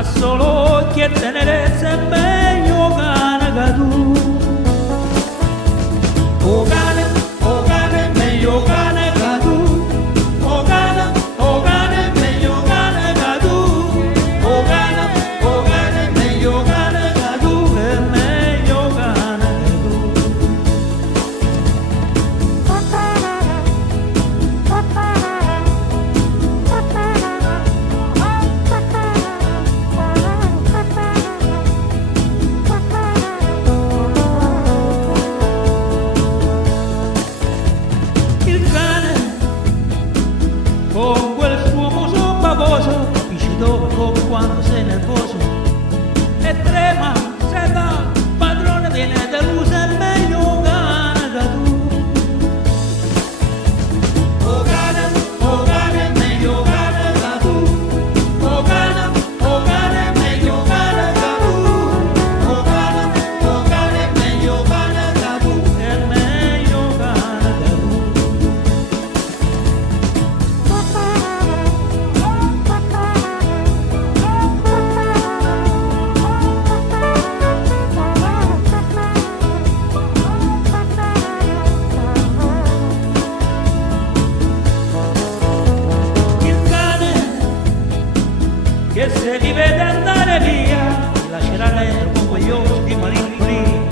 a solo occhi e tenerezza è meglio cane che tu. O cane, meglio cane che tu. O cane, meglio cane che tu. O cane, meglio cane che tu. È meglio cane che tu. Il cane con quel suo muso bavoso capisce dove, come, quando sei nervoso e trema, se da padrone viene deluso, è meglio un cane che tu. O cane, meglio cane che tu. O cane, meglio cane che tu. O cane, meglio cane che tu. È meglio cane che tu. Il cane che se li vede andare via lascerà dentro con quegli occhi di malinconia